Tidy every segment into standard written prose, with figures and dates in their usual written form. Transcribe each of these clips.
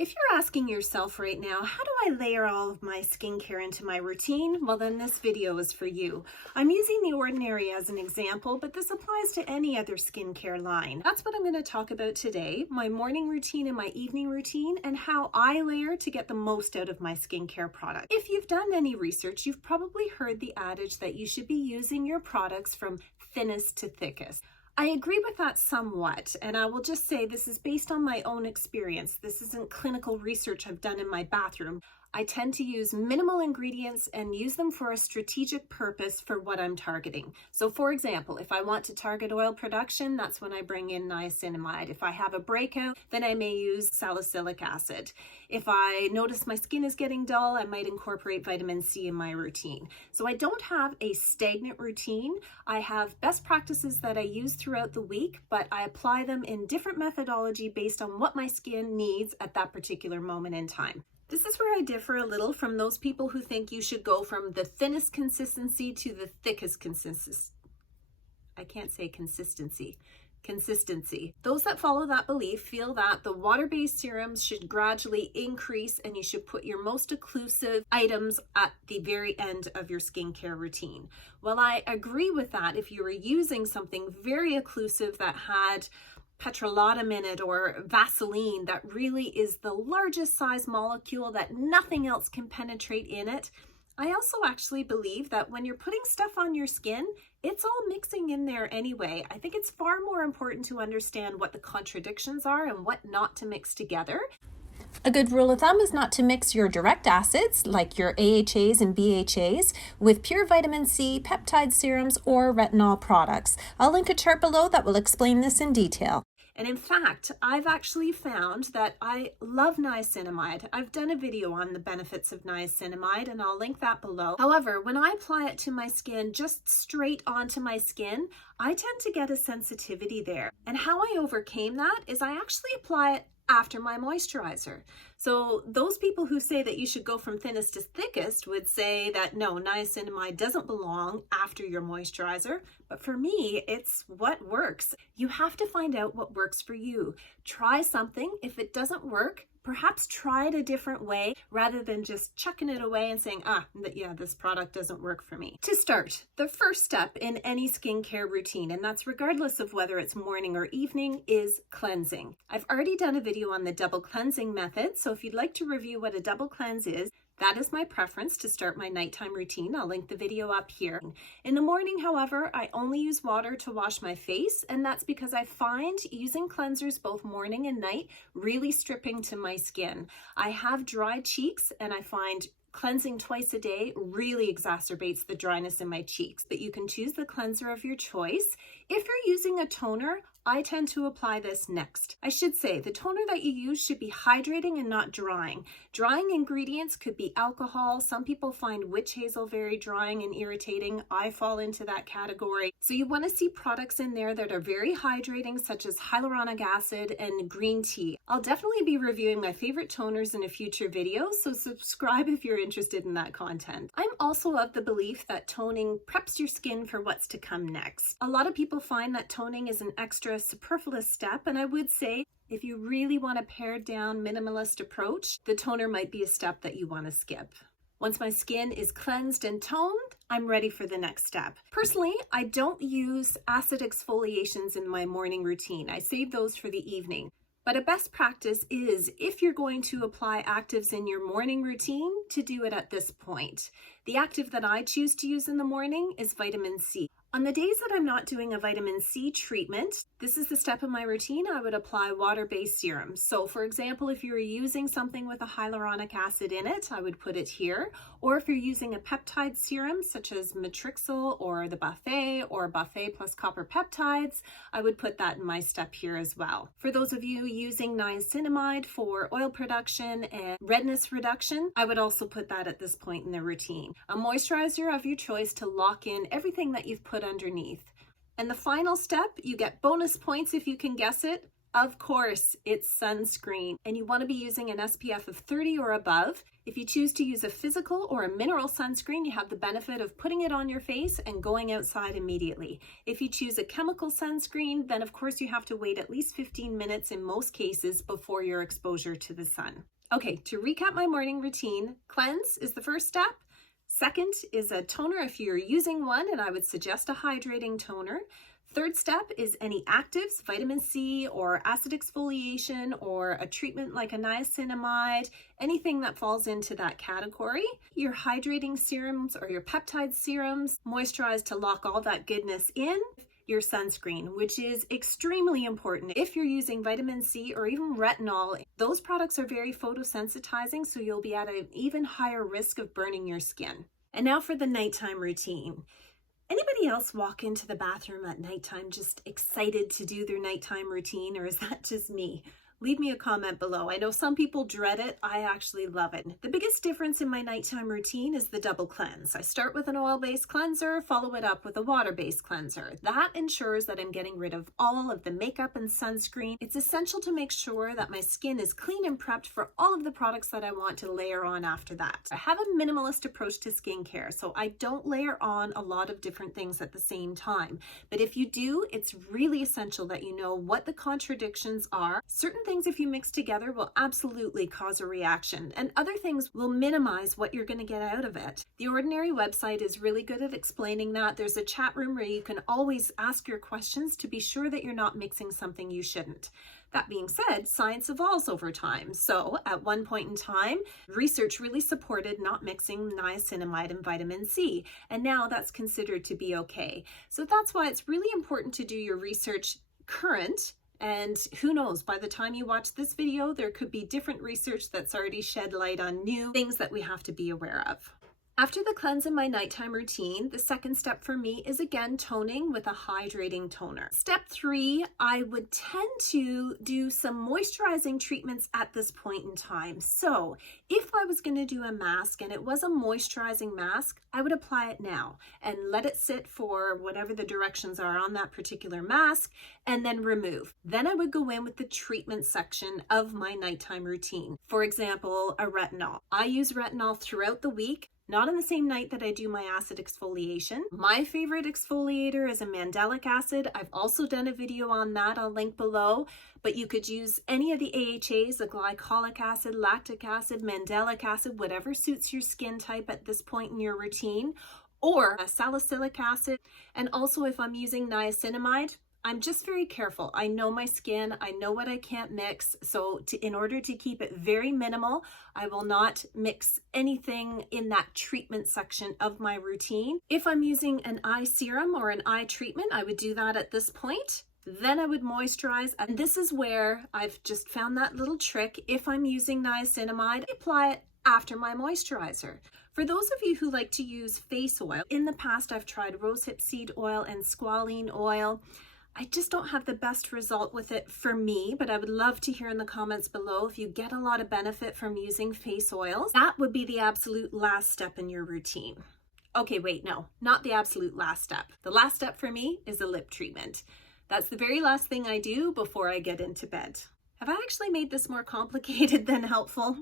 If you're asking yourself right now, how do I layer all of my skincare into my routine? Well, then this video is for you. I'm using The Ordinary as an example, but this applies to any other skincare line. That's what I'm going to talk about today, my morning routine and my evening routine, and how I layer to get the most out of my skincare product. If you've done any research, you've probably heard the adage that you should be using your products from thinnest to thickest. I agree with that somewhat, and I will just say this is based on my own experience. This isn't clinical research I've done in my bathroom. I tend to use minimal ingredients and use them for a strategic purpose for what I'm targeting. So for example, if I want to target oil production, that's when I bring in niacinamide. If I have a breakout, then I may use salicylic acid. If I notice my skin is getting dull, I might incorporate vitamin C in my routine. So I don't have a stagnant routine. I have best practices that I use throughout the week, but I apply them in different methodology based on what my skin needs at that particular moment in time. This is where I differ a little from those people who think you should go from the thinnest consistency to the thickest consistency. I can't say consistency. Consistency. Those that follow that belief feel that the water-based serums should gradually increase and you should put your most occlusive items at the very end of your skincare routine. Well, I agree with that if you were using something very occlusive that had petrolatum in it or Vaseline that really is the largest size molecule that nothing else can penetrate in it. I also actually believe that when you're putting stuff on your skin, it's all mixing in there anyway. I think it's far more important to understand what the contradictions are and what not to mix together. A good rule of thumb is not to mix your direct acids, like your AHAs and BHAs, with pure vitamin C, peptide serums, or retinol products. I'll link a chart below that will explain this in detail. And in fact, I've actually found that I love niacinamide. I've done a video on the benefits of niacinamide and I'll link that below. However, when I apply it to my skin, just straight onto my skin, I tend to get a sensitivity there. And how I overcame that is I actually apply it after my moisturizer. So those people who say that you should go from thinnest to thickest would say that no, niacinamide doesn't belong after your moisturizer. But for me, it's what works. You have to find out what works for you. Try something. If it doesn't work, perhaps try it a different way rather than just chucking it away and saying, yeah, this product doesn't work for me. To start, the first step in any skincare routine, and that's regardless of whether it's morning or evening, is cleansing. I've already done a video on the double cleansing method, so if you'd like to review what a double cleanse is, that is my preference to start my nighttime routine. I'll link the video up here. In the morning, however, I only use water to wash my face, and that's because I find using cleansers both morning and night really stripping to my skin. I have dry cheeks, and I find cleansing twice a day really exacerbates the dryness in my cheeks, but you can choose the cleanser of your choice. If you're using a toner, I tend to apply this next. I should say the toner that you use should be hydrating and not drying. Drying ingredients could be alcohol. Some people find witch hazel very drying and irritating. I fall into that category. So you want to see products in there that are very hydrating, such as hyaluronic acid and green tea. I'll definitely be reviewing my favorite toners in a future video, so subscribe if you're interested in that content. I'm also of the belief that toning preps your skin for what's to come next. A lot of people find that toning is an extra superfluous step, and I would say if you really want a pared down minimalist approach, the toner might be a step that you want to skip. Once my skin is cleansed and toned, I'm ready for the next step. Personally, I don't use acid exfoliations in my morning routine. I save those for the evening. But a best practice is, if you're going to apply actives in your morning routine, to do it at this point. The active that I choose to use in the morning is vitamin C. On the days that I'm not doing a vitamin C treatment, this is the step in my routine, I would apply water-based serums. So for example, if you're using something with a hyaluronic acid in it, I would put it here. Or if you're using a peptide serum, such as Matrixyl or the Buffet or Buffet plus copper peptides, I would put that in my step here as well. For those of you using niacinamide for oil production and redness reduction, I would also put that at this point in the routine. A moisturizer of your choice to lock in everything that you've put underneath. And the final step, you get bonus points if you can guess it, Of course, it's sunscreen, and you want to be using an SPF of 30 or above. If you choose to use a physical or a mineral sunscreen, you have the benefit of putting it on your face and going outside immediately. If you choose a chemical sunscreen, then of course you have to wait at least 15 minutes in most cases before your exposure to the sun. Okay, to recap my morning routine, cleanse is the first step. Second is a toner if you're using one, and I would suggest a hydrating toner. Third step is any actives, vitamin C or acid exfoliation or a treatment like a niacinamide, anything that falls into that category. Your hydrating serums or your peptide serums, moisturize to lock all that goodness in. Your sunscreen, which is extremely important. If you're using vitamin C or even retinol, those products are very photosensitizing, so you'll be at an even higher risk of burning your skin. And now for the nighttime routine. Anybody else walk into the bathroom at nighttime just excited to do their nighttime routine, or is that just me? Leave me a comment below. I know some people dread it. I actually love it. The biggest difference in my nighttime routine is the double cleanse. I start with an oil-based cleanser, follow it up with a water-based cleanser. That ensures that I'm getting rid of all of the makeup and sunscreen. It's essential to make sure that my skin is clean and prepped for all of the products that I want to layer on after that. I have a minimalist approach to skincare, so I don't layer on a lot of different things at the same time. But if you do, it's really essential that you know what the contradictions are. Certain things, if you mix together, will absolutely cause a reaction, and other things will minimize what you're going to get out of it. The Ordinary website is really good at explaining that. There's a chat room where you can always ask your questions to be sure that you're not mixing something you shouldn't. That being said, science evolves over time. So at one point in time, research really supported not mixing niacinamide and vitamin C, and now that's considered to be okay. So that's why it's really important to do your research current. And who knows, by the time you watch this video, there could be different research that's already shed light on new things that we have to be aware of. After the cleanse in my nighttime routine, the second step for me is again toning with a hydrating toner. Step 3, I would tend to do some moisturizing treatments at this point in time. So if I was going to do a mask and it was a moisturizing mask, I would apply it now and let it sit for whatever the directions are on that particular mask and then remove. Then I would go in with the treatment section of my nighttime routine. For example, a retinol. I use retinol throughout the week. Not on the same night that I do my acid exfoliation. My favorite exfoliator is a mandelic acid. I've also done a video on that. I'll link below. But you could use any of the AHAs, the glycolic acid, lactic acid, mandelic acid, whatever suits your skin type at this point in your routine, or a salicylic acid. And also if I'm using niacinamide, I'm just very careful. I know my skin, I know what I can't mix. So in order to keep it very minimal, I will not mix anything in that treatment section of my routine. If I'm using an eye serum or an eye treatment, I would do that at this point. Then I would moisturize, and this is where I've just found that little trick. If I'm using niacinamide, I apply it after my moisturizer. For those of you who like to use face oil, in the past I've tried rosehip seed oil and squalene oil. I just don't have the best result with it for me, but I would love to hear in the comments below if you get a lot of benefit from using face oils. That would be the absolute last step in your routine. Okay, wait, no, not the absolute last step. The last step for me is a lip treatment. That's the very last thing I do before I get into bed. Have I actually made this more complicated than helpful?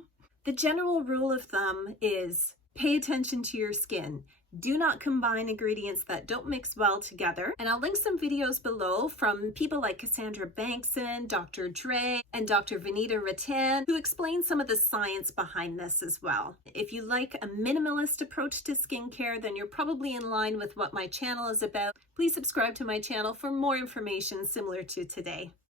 The general rule of thumb is pay attention to your skin. Do not combine ingredients that don't mix well together. And I'll link some videos below from people like Cassandra Bankson, Dr. Dre, and Dr. Vanita Rattan, who explain some of the science behind this as well. If you like a minimalist approach to skincare, then you're probably in line with what my channel is about. Please subscribe to my channel for more information similar to today.